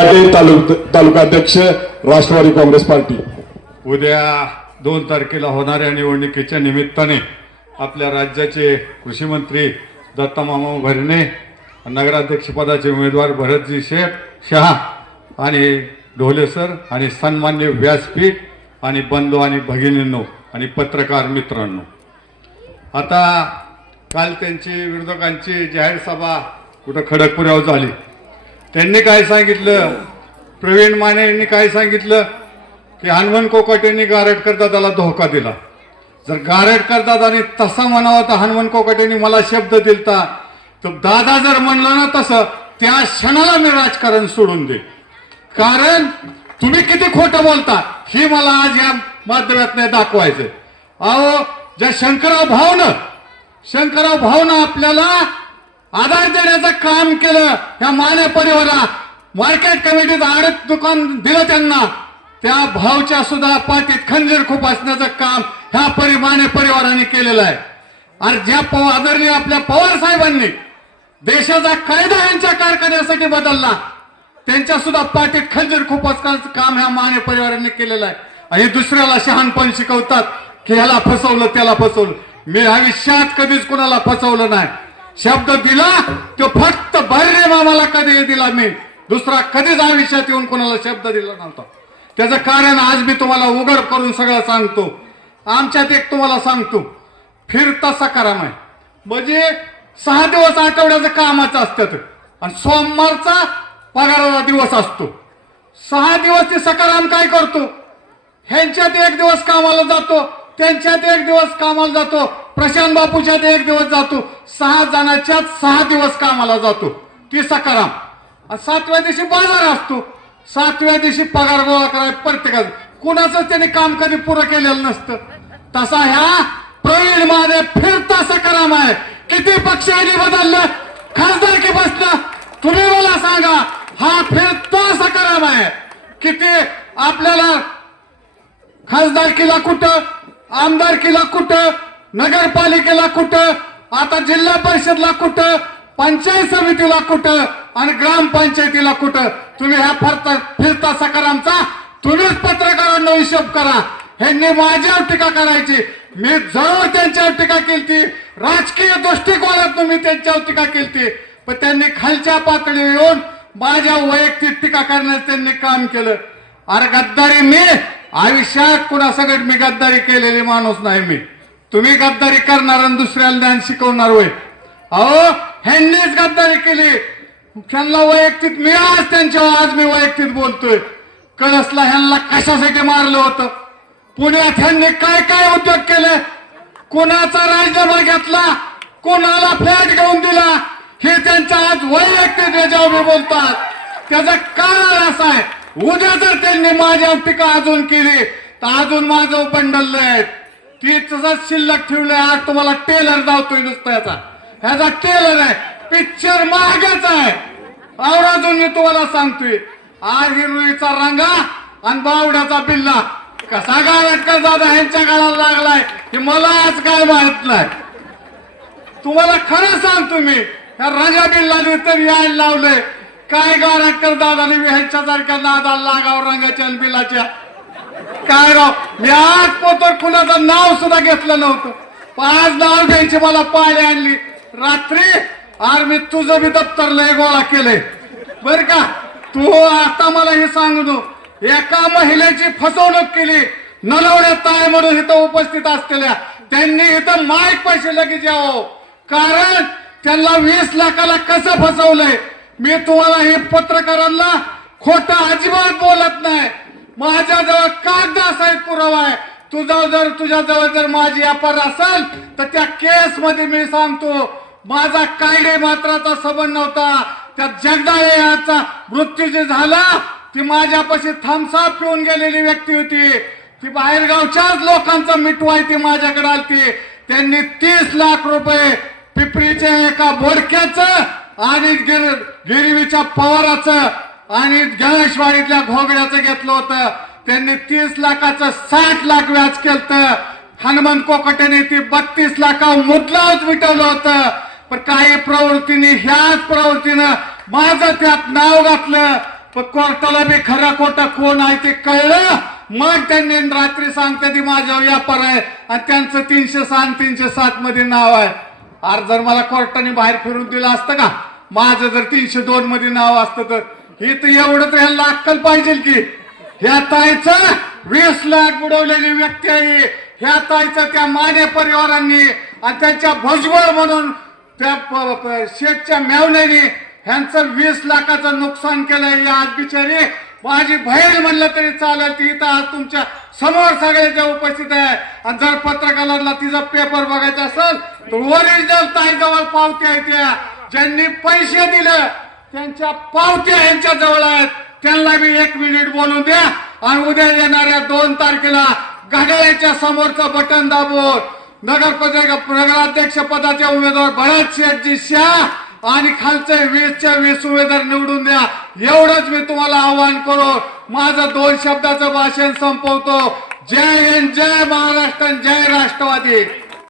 पाटील तालुक तालुकाध्यक्ष राष्ट्रवादी काँग्रेस पार्टी. उद्या दोन तारखेला होणाऱ्या निवडणुकीच्या निमित्ताने आपल्या राज्याचे कृषी मंत्री दत्तामामा भरणे नगराध्यक्षपदाचे उमेदवार भरतजी शेख शहा आणि ढोले सर आणि सन्मान्य व्यासपीठ आणि बंधू आणि भगिनींनो आणि पत्रकार मित्रांनो. आता काल त्यांची विरोधकांची जाहीर सभा कुठं खडकपुऱ्यावर झाली. त्यांनी काय सांगितलं? प्रवीण माने यांनी काय सांगितलं? की हनुमान कोकट यांनी गारट करता त्याला धोका दिला. जर गारट करतात आणि तसा म्हणावा तर हनुमान कोकट यांनी मला शब्द दिलता. तर दादा जर म्हणलं ना तसं त्या क्षणाला मी राजकारण सोडून दे. कारण तुम्ही किती खोटं बोलता हे मला आज या माध्यमातून दाखवायचं अहो ज्या शंकरराव भावनं शंकरराव भावनं आपल्याला आधार देण्याचं काम केलं. या माने परिवारा मार्केट कमिटीत आडत दुकान दिलं त्यांना. त्या भावच्या सुद्धा पाठीत खंजीर खूप असण्याचं काम ह्या परि माने परिवाराने केलेलं आहे. आणि ज्या आदरणीय आपल्या पवार साहेबांनी देशाचा कायदा यांच्या कारखान्यासाठी बदलला. त्यांच्या सुद्धा पाठीत खंजीर खूप असण्याचं काम ह्या माने परिवाराने केलेलं आहे. आणि दुसऱ्याला शहाणपण शिकवतात की ह्याला फसवलं त्याला फसवलं. मी आयुष्यात कधीच कोणाला फसवलं नाही. शब्द दिला तो फक्त बर्रे मामाला कधी दिला मी. दुसरा कधीच आयुष्यात येऊन कोणाला शब्द दिला नव्हता. त्याचं कारण आज मी तुम्हाला उघड करून सगळं सांगतो. आमच्यात एक तुम्हाला सांगतो. फिरता सकाराम आहे म्हणजे सहा दिवस आठवड्याचं कामाचं असतात. आणि सोमवारचा पगाराचा दिवस असतो. सहा दिवस ते सकाराम काय करतो? ह्यांच्यात एक दिवस कामाला जातो त्यांच्यात एक दिवस कामाला जातो प्रशांत बापूच्यात एक दिवस जातो. सहा जणाच्या सहा दिवस कामाला जातो. ती सकाराम. सातव्या दिवशी बाजार असतो. सातव्या दिवशी पगार गोळा करायला प्रत्येकाचं. कुणाचं त्याने काम कधी पुरं केलेलं नसतं. तसा ह्या प्रवीण माने फिरता सकाराम आहे. किती पक्षांनी बदललं? खासदारकी बसलं? तुम्ही मला सांगा हा फिरता सकाराम आहे. किती आपल्याला खासदारकीला कुठं आमदारकीला कुठं नगरपालिकेला कुठं आता जिल्हा परिषदला कुठं पंचायत समितीला कुठं आणि ग्रामपंचायतीला कुठं? तुम्ही ह्या फिरता फिरता सकारामचा तुम्हीच पत्रकारांना हिशोब करा. ह्यांनी माझ्यावर टीका करायची. मी जवळ त्यांच्यावर टीका केली राजकीय दृष्टिकोनातून मी त्यांच्यावर टीका केली पण त्यांनी खालच्या पातळीवर येऊन माझ्या वैयक्तिक टीका करण्याचं त्यांनी काम केलं. अरे गद्दारी मी आयुष्यात कुणासकट मी गद्दारी केलेली माणूस नाही मी. तुम्ही गद्दारी करणार आणि दुसऱ्याला ज्ञान शिकवणार होय. अहो ह्यांनीच गद्दारी केली. त्यांना वैयक्तिक मी आज त्यांच्यावर आज मी वैयक्तिक बोलतोय. कळसला ह्यांना कशासाठी मारलं होतं? पुण्यात ह्यांनी काय काय उद्योग केले? कोणाचा राजीनामा घेतला? कोणाला फ्लॅट घेऊन दिला? हे त्यांच्या आज वैयक्तिक याच्यावर बोलतात त्याचं कारण असं आहे. उद्या जर त्यांनी माझ्या टीका अजून केली तर अजून माझं बंडललंय ती तसंच शिल्लक ठेवलंय आज तुम्हाला टेलर धावतोय नुसतं याचा. ह्याचा टेलर आहे पिक्चर महागाचा आहे. और मी तुम्हाला सांगतोय आज हिरवीचा रंगा आणि बावड्याचा बिल्ला. कसा गायटकर दादा ह्यांच्या काळाला लागलाय हे मला आज काय माहीत नाही. तुम्हाला खरं सांगतो मी ह्या रंगा बिल्लाने तर यायला लावलंय. काय गारटकर दादाने ह्यांच्यासारख्या नादाला लागाव रंगाच्या आणि बिलाच्या? काय राव मी आज कुणाचं नाव सुद्धा घेतलं नव्हतं. पण आज नाव घ्यायची मला पाळी आणली. रात्री आर मी तुझं बी दप्तरलंय गोळा केलंय. बर का? तू आता मला हे सांगू दो एका महिलेची फसवणूक केली. नलवड्या ताय म्हणून इथं उपस्थित असलेल्या त्यांनी इथं माईक पैसे लगेच यावं. कारण त्यांना वीस लाखाला कसं फसवलंय? मी तुम्हाला हे पत्रकारांना खोटं अजिबात बोलत नाही. माझ्याजवळ कागदासहित पुरावा आहे. तुझा जर तुझ्याजवळ जर माझी व्यापार असेल तर त्या केस मध्ये मी सांगतो माझा कायडे मात्राचा संबंध नव्हता. त्या जगदाळे यांचा मृत्यू जे झाला ती माझ्यापाशी थम्सअप पिऊन गेलेली व्यक्ती होती. ती बाहेरगावच्याच लोकांचा मिठवाय ती माझ्याकडे आलती. त्यांनी तीस लाख रुपये पिपरीच्या एका बोडक्याचं आणि गिर गिरवीच्या पवाराचं आणि गणेशवाडीतल्या घोगड्याचं घेतलं होतं. त्यांनी तीस लाखाचं साठ लाख व्याज केलं हनुमंत कोकटेने ती बत्तीस लाखा मुदलाच मिटवलं होतं. पण काही प्रवृत्तीने ह्याच प्रवृत्तीनं माझं त्यात नाव घातलं. पण कोर्टाला बी खरा खोटा कोण आहे ते कळलं. मग त्यांनी रात्री सांगते ती माझ्या व्यापार आहे आणि त्यांचं तीनशे सात तीनशे सात मध्ये नाव आहे. अरे जर मला कोर्टाने बाहेर फिरून दिलं असतं का? माझं जर तीनशे दोन मध्ये नाव असतं तर. हे तर एवढं तर ह्याला अक्कल पाहिजे की. ह्या ताईचं वीस लाख बुडवलेली व्यक्ती आहे. ह्या ताईचं त्या माने परिवारांनी आणि त्यांच्या भुजबळ म्हणून त्या प- शेठच्या मेवण्याने ह्यांचं वीस लाखाचं नुकसान केलंय या आज बिचारी. माझी बहीण म्हणलं तरी चालेल ती इथं आज तुमच्यासमोर सगळ्याच्या उपस्थित आहे. आणि जर पत्रकारांना तिचा पेपर बघायचा असेल तर ओरिजिनल ताईजवळ पावत्या आहेत त्या. ज्यांनी पैसे दिले त्यांच्या पावत्या यांच्या जवळ त्यांना मी एक मिनिट बोलून द्या. आणि उद्या येणाऱ्या दोन तारखेला घड्याळ्याच्या समोरचं बटन दाबून नगर नगराध्यक्ष पदाचे उमेदवार भरत शेठजी शाह आणि खालचे वीसच्या वीस उमेदवार निवडून द्या. एवढंच मी तुम्हाला आवाहन करू माझं दोन शब्दाचं भाषण संपवतो. जय हिंद जय महाराष्ट्र जय राष्ट्रवादी.